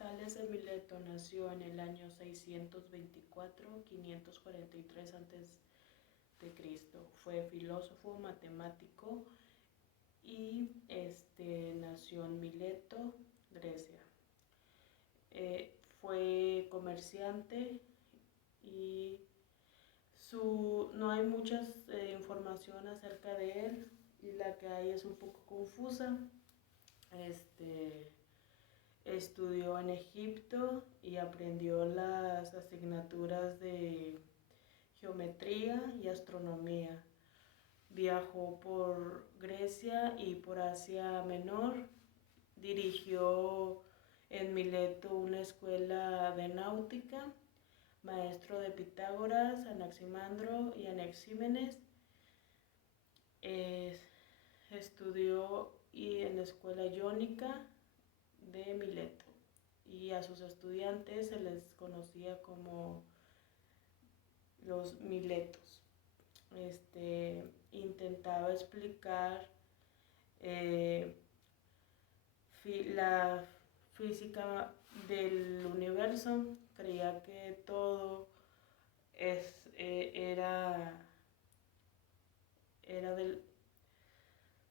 Tales de Mileto nació en el año 624-543 a.C. Fue filósofo, matemático y nació en Mileto, Grecia. Fue comerciante y no hay mucha información acerca de él, y la que hay es un poco confusa. Estudió en Egipto y aprendió las asignaturas de geometría y astronomía. Viajó por Grecia y por Asia Menor. Dirigió en Mileto una escuela de náutica, maestro de Pitágoras, Anaximandro y Anaxímenes. Estudió en la escuela jónica de Mileto, y a sus estudiantes se les conocía como los miletos. Intentaba explicar la física del universo. Creía que todo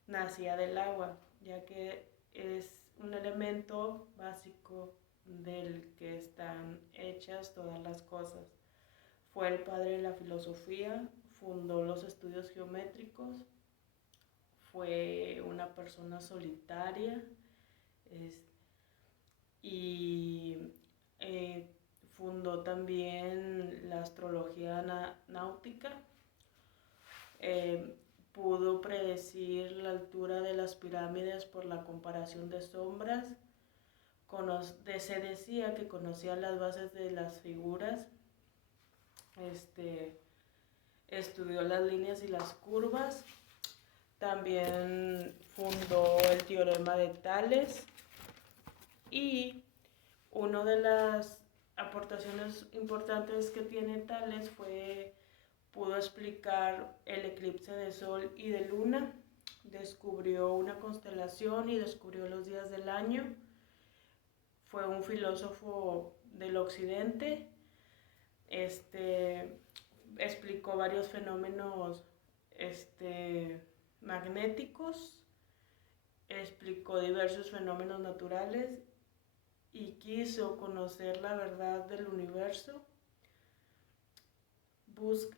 nacía del agua, ya que es un elemento básico del que están hechas todas las cosas. Fue el padre de la filosofía, fundó los estudios geométricos, fue una persona solitaria y fundó también la astrología náutica. Pudo predecir la altura de las pirámides por la comparación de sombras. Se decía que conocía las bases de las figuras. Estudió las líneas y las curvas. También fundó el teorema de Tales, y una de las aportaciones importantes que tiene Tales pudo explicar el eclipse de sol y de luna. Descubrió una constelación y descubrió los días del año. Fue un filósofo del occidente. Explicó varios fenómenos magnéticos, explicó diversos fenómenos naturales y quiso conocer la verdad del universo.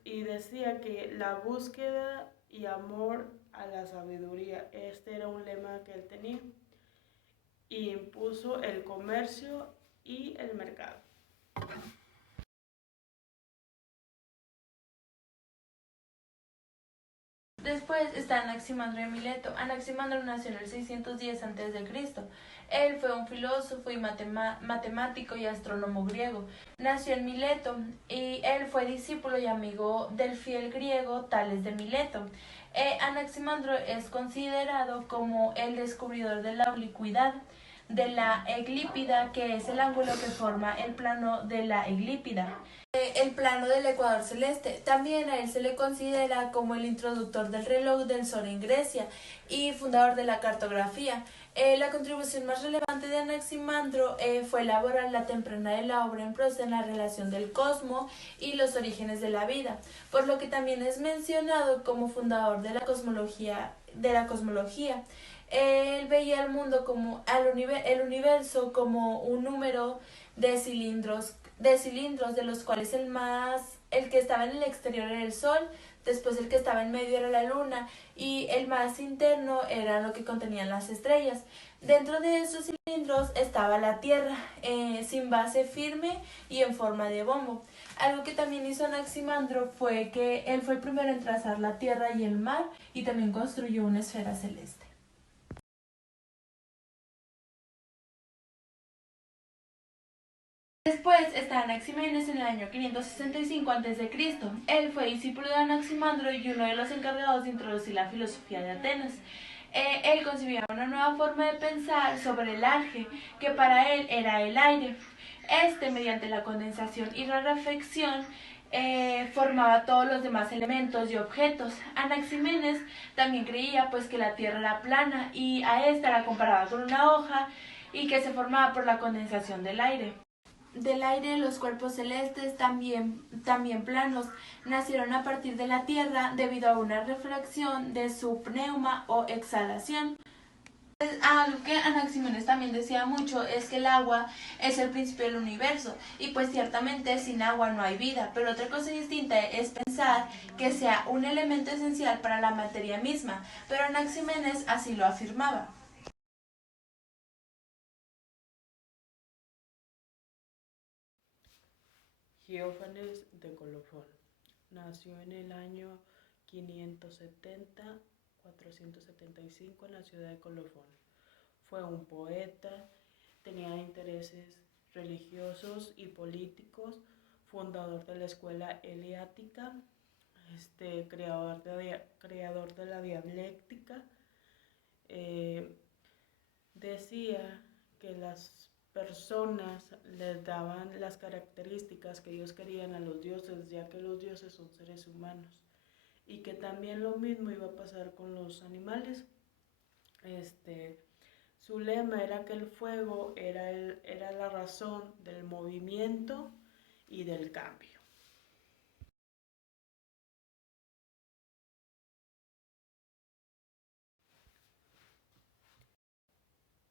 Y decía que la búsqueda y amor a la sabiduría, era un lema que él tenía, y impuso el comercio y el mercado. Después está Anaximandro de Mileto. Anaximandro nació en el 610 a.C. Él fue un filósofo y matemático y astrónomo griego. Nació en Mileto y él fue discípulo y amigo del fiel griego Tales de Mileto. Anaximandro es considerado como el descubridor de la oblicuidad de la eclípida, que es el ángulo que forma el plano de la eclípida, el plano del ecuador celeste. También a él se le considera como el introductor del reloj del sol en Grecia y fundador de la cartografía. La contribución más relevante de Anaximandro fue elaborar la temprana de la obra en prosa en la relación del cosmos y los orígenes de la vida, por lo que también es mencionado como fundador de la cosmología. Él veía el mundo como el universo como un número de cilindros, de los cuales el que estaba en el exterior era el Sol, después el que estaba en medio era la Luna, y el más interno era lo que contenían las estrellas. Dentro de esos cilindros estaba la Tierra, sin base firme y en forma de bombo. Algo que también hizo Anaximandro fue que él fue el primero en trazar la Tierra y el mar, y también construyó una esfera celeste. Después está Anaxímenes en el año 565 a.C. Él fue discípulo de Anaximandro y uno de los encargados de introducir la filosofía de Atenas. Él concebía una nueva forma de pensar sobre el alge, que para él era el aire. Mediante la condensación y rarefacción, formaba todos los demás elementos y objetos. Anaxímenes también creía que la Tierra era plana, y a esta la comparaba con una hoja, y que se formaba por la condensación del aire. Del aire, los cuerpos celestes, también planos, nacieron a partir de la Tierra debido a una refracción de su pneuma o exhalación. Algo que Anaxímenes también decía mucho es que el agua es el principio del universo y pues ciertamente sin agua no hay vida, pero otra cosa distinta es pensar que sea un elemento esencial para la materia misma, pero Anaxímenes así lo afirmaba. Diófanes de Colofón nació en el año 570-475 en la ciudad de Colofón. Fue un poeta, tenía intereses religiosos y políticos, fundador de la escuela eleática, creador de la dialéctica. Decía que las personas les daban las características que ellos querían a los dioses, ya que los dioses son seres humanos, y que también lo mismo iba a pasar con los animales. Su lema era que el fuego era la razón del movimiento y del cambio.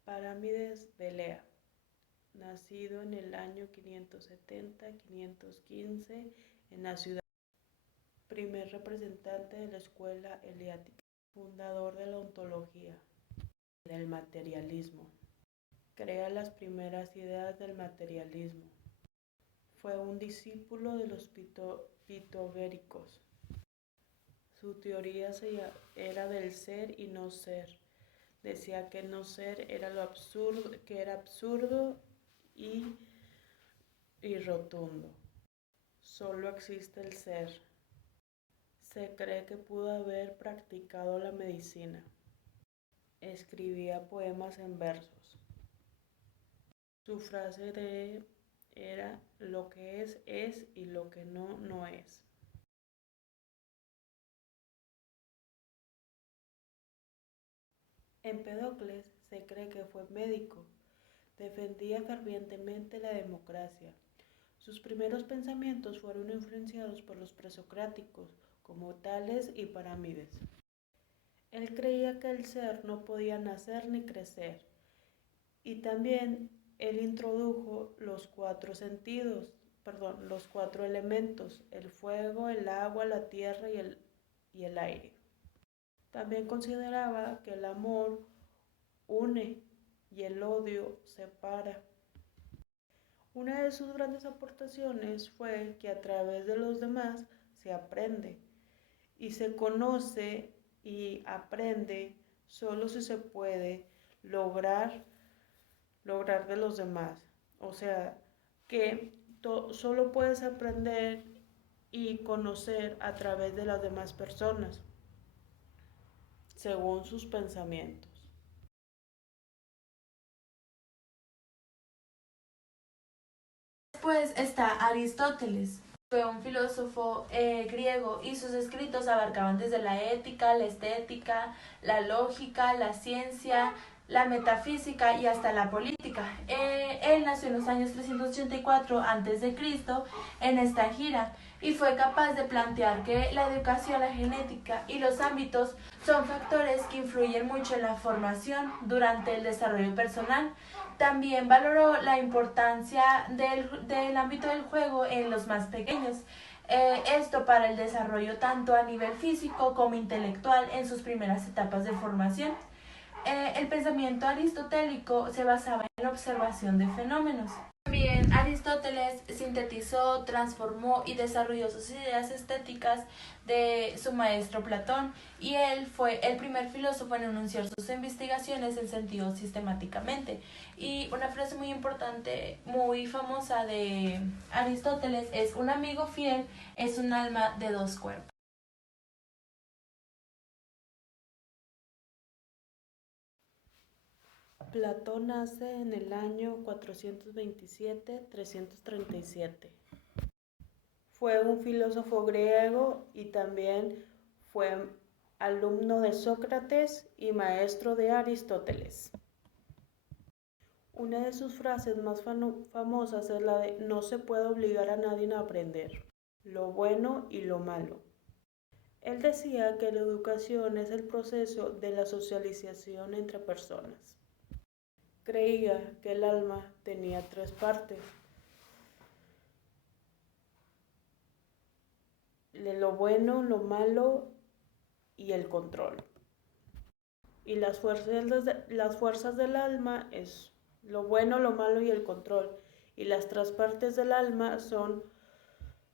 Parménides de Elea, nacido en el año 570-515 en la ciudad, primer representante de la escuela eleática, fundador de la ontología, del materialismo. Crea las primeras ideas del materialismo. Fue un discípulo de los pitagóricos. Su teoría era del ser y no ser. Decía que no ser era lo absurdo, que era absurdo y rotundo. Solo existe el ser. Se cree que pudo haber practicado la medicina. Escribía poemas en versos. Su frase era: lo que es y lo que no, no es. Empedocles se cree que fue médico. Defendía fervientemente la democracia. Sus primeros pensamientos fueron influenciados por los presocráticos, como Tales y Parménides. Él creía que el ser no podía nacer ni crecer, y también él introdujo los cuatro elementos: el fuego, el agua, la tierra y el aire. También consideraba que el amor une y el odio separa. Una de sus grandes aportaciones fue que a través de los demás se aprende, y se conoce y aprende solo si se puede lograr de los demás. O sea, que solo puedes aprender y conocer a través de las demás personas, según sus pensamientos. Después está Aristóteles. Fue un filósofo griego y sus escritos abarcaban desde la ética, la estética, la lógica, la ciencia, la metafísica y hasta la política. Él nació en los años 384 a.C. en esta gira y fue capaz de plantear que la educación, la genética y los ámbitos son factores que influyen mucho en la formación durante el desarrollo personal. También valoró la importancia del ámbito del juego en los más pequeños. Esto para el desarrollo tanto a nivel físico como intelectual en sus primeras etapas de formación. El pensamiento aristotélico se basaba en la observación de fenómenos. También Aristóteles sintetizó, transformó y desarrolló sus ideas estéticas de su maestro Platón, y él fue el primer filósofo en enunciar sus investigaciones en sentido sistemáticamente. Y una frase muy importante, muy famosa de Aristóteles es: un amigo fiel es un alma de dos cuerpos. Platón nace en el año 427-337. Fue un filósofo griego y también fue alumno de Sócrates y maestro de Aristóteles. Una de sus frases más famosas es la de no se puede obligar a nadie a aprender, lo bueno y lo malo. Él decía que la educación es el proceso de la socialización entre personas. Creía que el alma tenía tres partes: lo bueno, lo malo y el control. Y las fuerzas del alma es lo bueno, lo malo y el control. Y las tres partes del alma son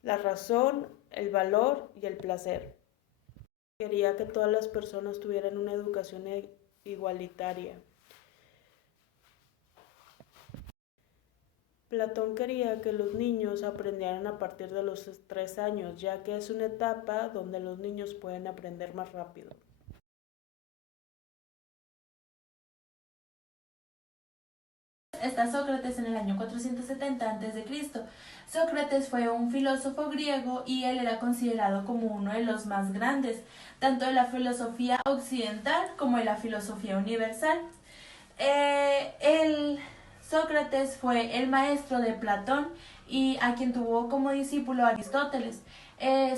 la razón, el valor y el placer. Quería que todas las personas tuvieran una educación igualitaria. Platón quería que los niños aprendieran a partir de los 3 años, ya que es una etapa donde los niños pueden aprender más rápido. Está Sócrates en el año 470 a.C. Sócrates fue un filósofo griego y él era considerado como uno de los más grandes, tanto de la filosofía occidental como de la filosofía universal. Sócrates fue el maestro de Platón y a quien tuvo como discípulo a Aristóteles.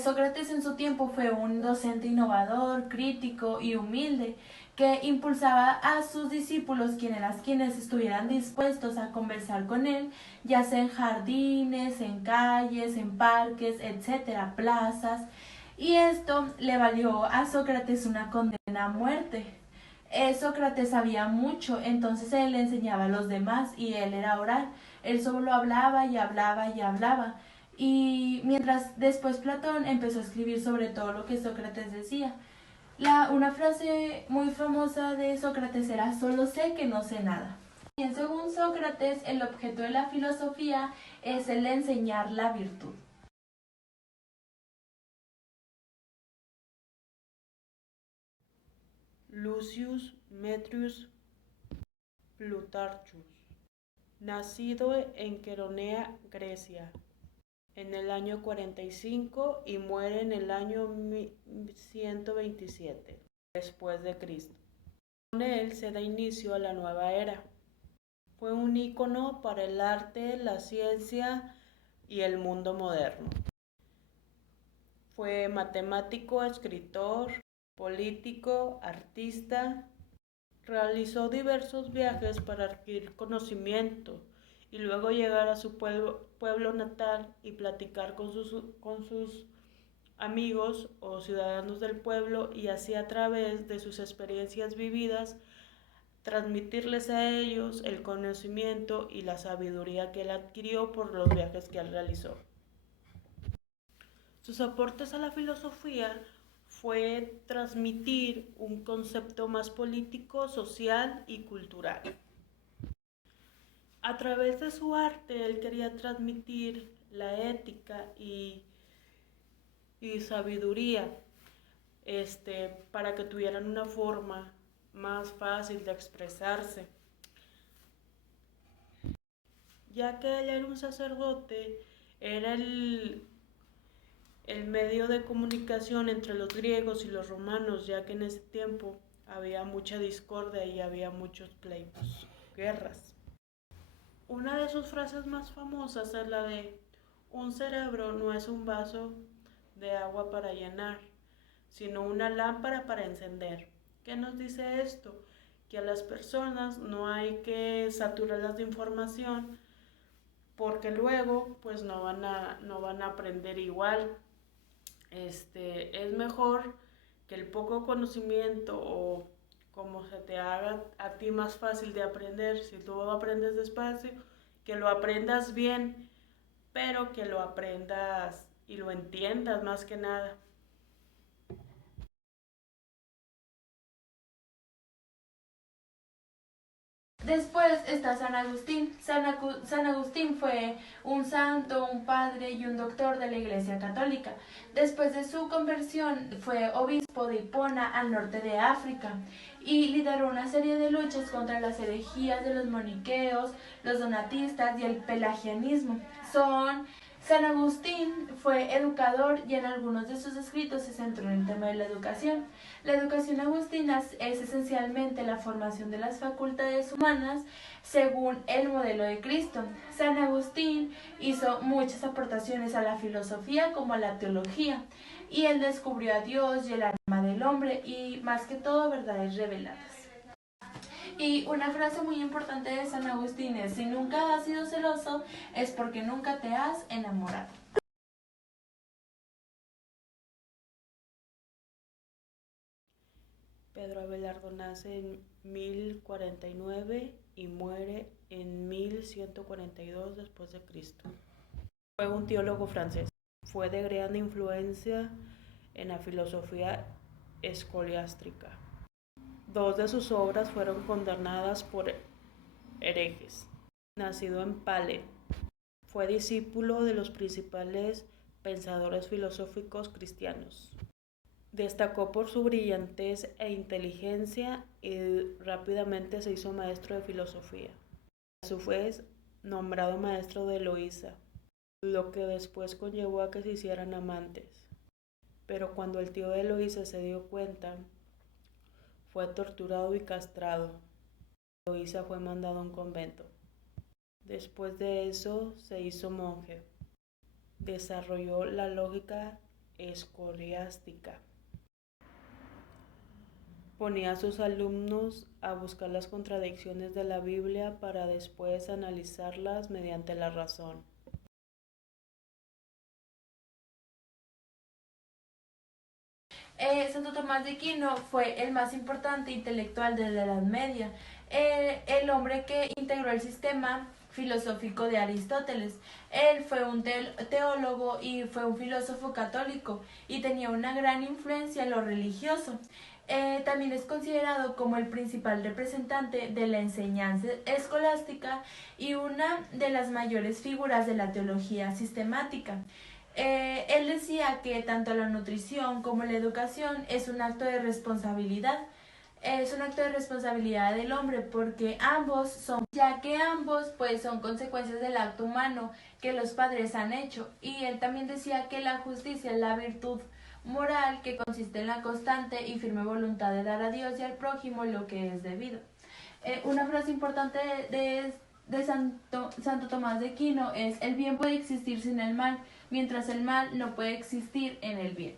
Sócrates en su tiempo fue un docente innovador, crítico y humilde, que impulsaba a sus discípulos quienes estuvieran dispuestos a conversar con él, ya sea en jardines, en calles, en parques, etcétera, plazas, y esto le valió a Sócrates una condena a muerte. Sócrates sabía mucho, entonces él le enseñaba a los demás y él era oral. Él solo hablaba y hablaba y hablaba. Y mientras después Platón empezó a escribir sobre todo lo que Sócrates decía. Una frase muy famosa de Sócrates era: solo sé que no sé nada. Y según Sócrates, el objeto de la filosofía es el de enseñar la virtud. Lucius Metrius Plutarchus, nacido en Queronea, Grecia, en el año 45 y muere en el año 127 después de Cristo. Con él se da inicio a la nueva era. Fue un ícono para el arte, la ciencia y el mundo moderno. Fue matemático, escritor, político, artista. Realizó diversos viajes para adquirir conocimiento y luego llegar a su pueblo natal y platicar con sus amigos o ciudadanos del pueblo, y así a través de sus experiencias vividas transmitirles a ellos el conocimiento y la sabiduría que él adquirió por los viajes que él realizó. Sus aportes a la filosofía fue transmitir un concepto más político, social y cultural. A través de su arte, él quería transmitir la ética y sabiduría, para que tuvieran una forma más fácil de expresarse. Ya que él era un sacerdote, era el medio de comunicación entre los griegos y los romanos, ya que en ese tiempo había mucha discordia y había muchos pleitos, guerras. Una de sus frases más famosas es la de: un cerebro no es un vaso de agua para llenar, sino una lámpara para encender. ¿Qué nos dice esto? Que a las personas no hay que saturarlas de información, porque luego pues no van a aprender igual. Es mejor que el poco conocimiento, o como se te haga a ti más fácil de aprender, si tú aprendes despacio, que lo aprendas bien, pero que lo aprendas y lo entiendas más que nada. Después está San Agustín. San Agustín fue un santo, un padre y un doctor de la Iglesia Católica. Después de su conversión fue obispo de Hipona, al norte de África, y lideró una serie de luchas contra las herejías de los moniqueos, los donatistas y el pelagianismo. Son San Agustín fue educador y en algunos de sus escritos se centró en el tema de la educación. La educación agustina es esencialmente la formación de las facultades humanas según el modelo de Cristo. San Agustín hizo muchas aportaciones a la filosofía como a la teología, y él descubrió a Dios y el alma del hombre y más que todo verdades reveladas. Y una frase muy importante de San Agustín es: si nunca has sido celoso, es porque nunca te has enamorado. Pedro Abelardo nace en 1049 y muere en 1142 después de Cristo. Fue un teólogo francés. Fue de gran influencia en la filosofía escolástica. Dos de sus obras fueron condenadas por herejes. Nacido en Pale, fue discípulo de los principales pensadores filosóficos cristianos. Destacó por su brillantez e inteligencia y rápidamente se hizo maestro de filosofía. A su vez, nombrado maestro de Eloísa, lo que después conllevó a que se hicieran amantes. Pero cuando el tío de Eloísa se dio cuenta, fue torturado y castrado. Eloísa fue mandado a un convento. Después de eso se hizo monje. Desarrolló la lógica escolástica. Ponía a sus alumnos a buscar las contradicciones de la Biblia para después analizarlas mediante la razón. Santo Tomás de Aquino fue el más importante intelectual de la Edad Media, el hombre que integró el sistema filosófico de Aristóteles. Él fue un teólogo y fue un filósofo católico y tenía una gran influencia en lo religioso. También es considerado como el principal representante de la enseñanza escolástica y una de las mayores figuras de la teología sistemática. Él decía que tanto la nutrición como la educación es un acto de responsabilidad. Es un acto de responsabilidad del hombre porque ambos son, ya que ambos pues son consecuencias del acto humano que los padres han hecho. Y él también decía que la justicia es la virtud moral que consiste en la constante y firme voluntad de dar a Dios y al prójimo lo que es debido. Una frase importante de Santo Tomás de Aquino es: el bien puede existir sin el mal, mientras el mal no puede existir en el bien.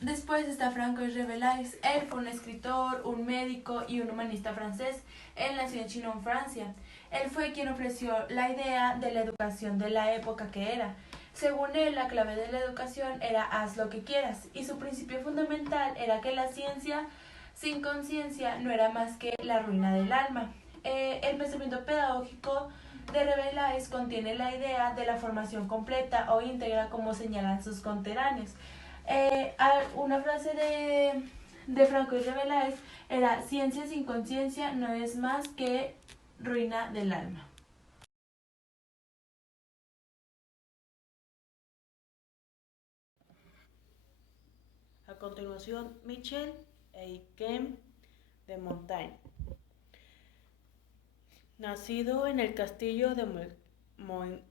Después está Francois Rabelais. Él fue un escritor, un médico y un humanista francés. Él nació en Chinon, Francia. Él fue quien ofreció la idea de la educación de la época que era. Según él, la clave de la educación era haz lo que quieras, y su principio fundamental era que la ciencia sin conciencia no era más que la ruina del alma. El pensamiento pedagógico de Rabelais contiene la idea de la formación completa o íntegra, como señalan sus conterráneos. Una frase de Francois Rabelais era: ciencia sin conciencia no es más que ruina del alma. A continuación, Michel Eyquem de Montaigne. Nacido en el castillo de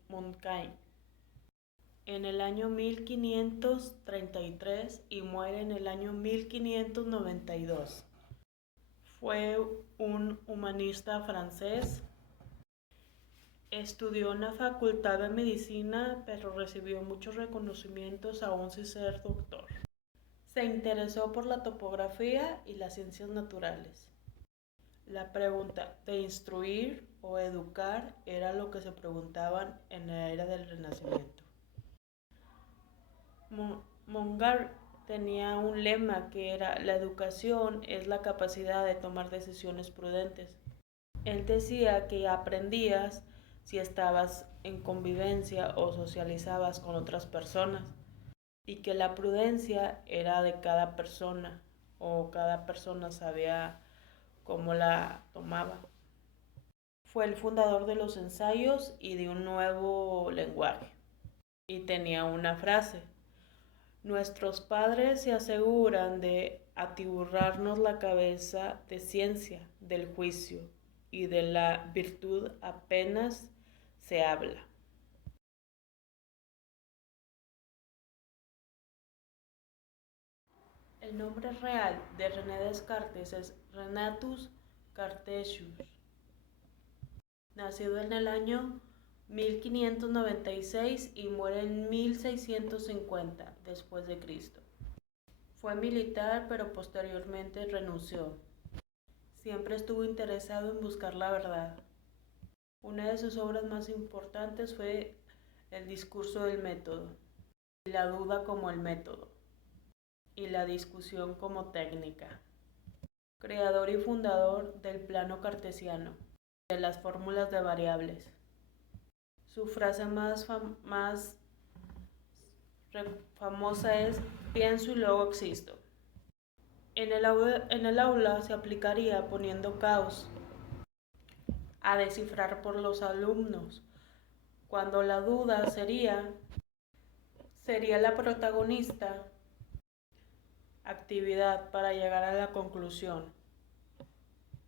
Montaigne en el año 1533 y muere en el año 1592. Fue un humanista francés. Estudió en la Facultad de Medicina, pero recibió muchos reconocimientos aún sin ser doctor. Se interesó por la topografía y las ciencias naturales. La pregunta de instruir o educar era lo que se preguntaban en la era del Renacimiento. Montaigne tenía un lema que era: la educación es la capacidad de tomar decisiones prudentes. Él decía que aprendías si estabas en convivencia o socializabas con otras personas, y que la prudencia era de cada persona, o cada persona sabía cómo la tomaba. Fue el fundador de los ensayos y de un nuevo lenguaje. Y tenía una frase: nuestros padres se aseguran de atiborrarnos la cabeza de ciencia, del juicio y de la virtud apenas se habla. El nombre real de René Descartes es Renatus Cartesius. Nacido en el año 1596 y muere en 1650 después de Cristo. Fue militar, pero posteriormente renunció. Siempre estuvo interesado en buscar la verdad. Una de sus obras más importantes fue El discurso del método, y la duda como el método, y la discusión como técnica. Creador y fundador del plano cartesiano, de las fórmulas de variables. Su frase más famosa es pienso y luego existo. En el aula se aplicaría poniendo caos a descifrar por los alumnos, cuando la duda sería la protagonista actividad para llegar a la conclusión.